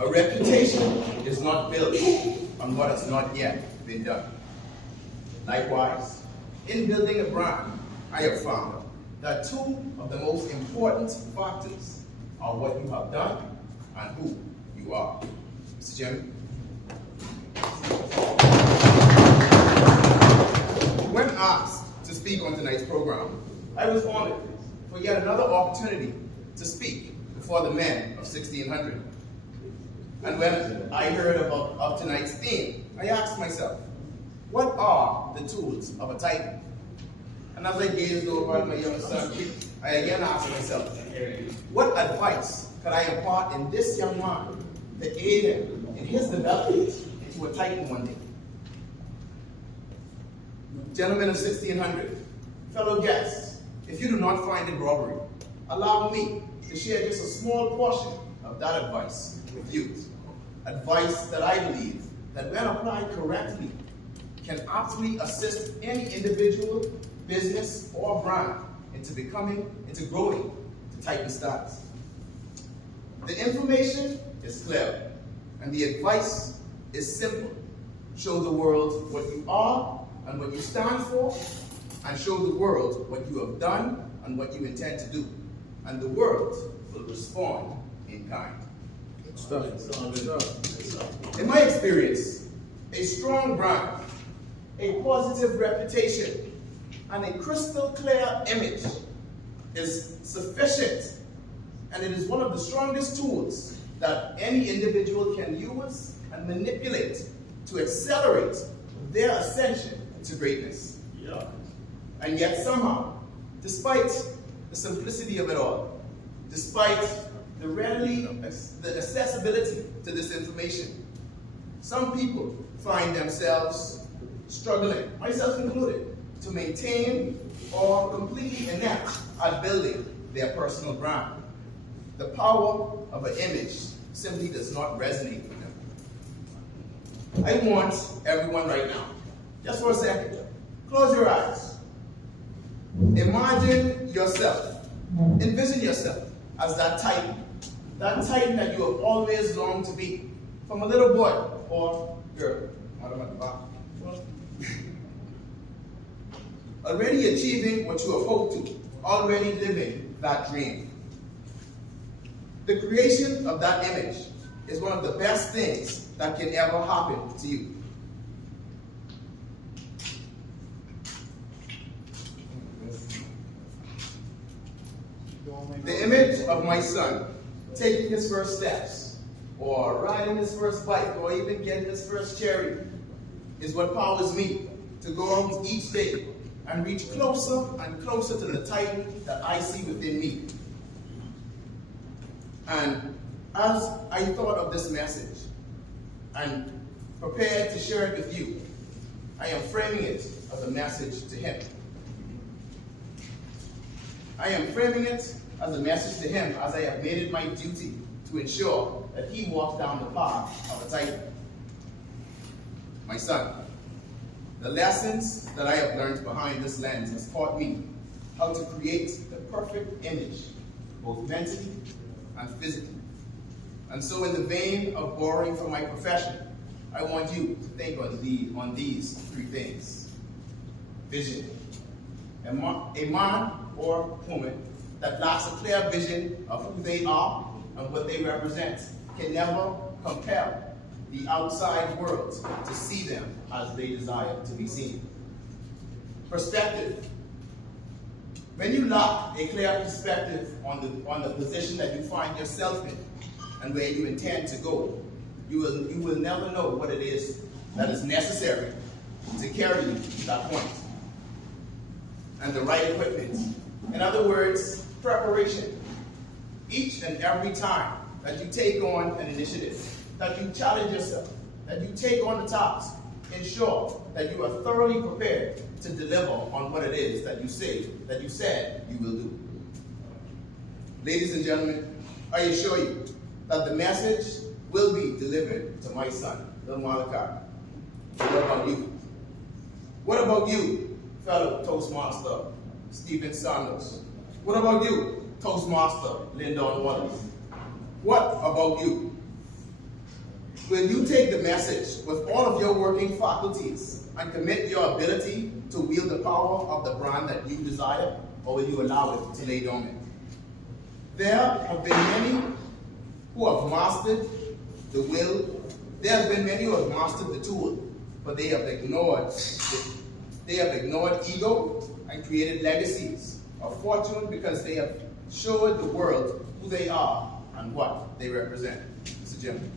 A reputation is not built on what has not yet been done. Likewise, in building a brand, I have found that two of the most important factors are what you have done and who you are. Mr. Chairman. When asked to speak on tonight's program, I was honored for yet another opportunity to speak before the men of 1600. And when I heard of tonight's theme, I asked myself, what are the tools of a titan? And as I gazed over at my young son, I again asked myself, what advice could I impart in this young man to aid him in his development into a titan one day? Gentlemen of 1600, fellow guests, if you do not find it robbery, allow me to share just a small portion of that advice with you. Advice that I believe that when applied correctly can actually assist any individual, business, or brand into growing to titan status. The information is clear, and the advice is simple. Show the world what you are and what you stand for, and show the world what you have done and what you intend to do. And the world will respond in kind. In my experience, a strong brand, a positive reputation, and a crystal clear image is sufficient, and it is one of the strongest tools that any individual can use and manipulate to accelerate their ascension to greatness. Yeah. And yet somehow, despite the simplicity of it all, despite the accessibility to this information, some people find themselves struggling, myself included, to maintain or completely inept at building their personal brand. The power of an image simply does not resonate with them. I want everyone right now, just for a second, close your eyes. Imagine yourself, envision yourself as that titan that you have always longed to be, from a little boy or girl. Already achieving what you have hoped to, already living that dream. The creation of that image is one of the best things that can ever happen to you. The image of my son taking his first steps, or riding his first bike, or even getting his first cherry is what powers me to go out each day and reach closer and closer to the titan that I see within me. And as I thought of this message and prepared to share it with you, I am framing it as a message to him. I am framing it as a message to him as I have made it my duty to ensure that he walks down the path of a titan. My son, the lessons that I have learned behind this lens has taught me how to create the perfect image, both mentally and physically. And so in the vein of borrowing from my profession, I want you to think on these three things. Vision. A man or woman that lacks a clear vision of who they are and what they represent can never compel the outside world to see them as they desire to be seen. Perspective. When you lack a clear perspective on the position that you find yourself in and where you intend to go, you will never know what it is that is necessary to carry you to that point. And the right equipment. In other words, preparation. Each and every time that you take on an initiative, that you challenge yourself, that you take on a task, ensure that you are thoroughly prepared to deliver on what it is that you said you will do. Ladies and gentlemen, I assure you that the message will be delivered to my son, Lil Malachi. What about you? What about you, fellow Toastmaster Stephen Sanders? What about you, Toastmaster Lyndon Wallace? What about you? Will you take the message with all of your working faculties and commit your ability to wield the power of the brand that you desire, or will you allow it to lay dormant? There have been many who have mastered the will. There have been many who have mastered the tool, but they have ignored ego and created legacies of fortune because they have showed the world who they are and what they represent. Mr. Jim.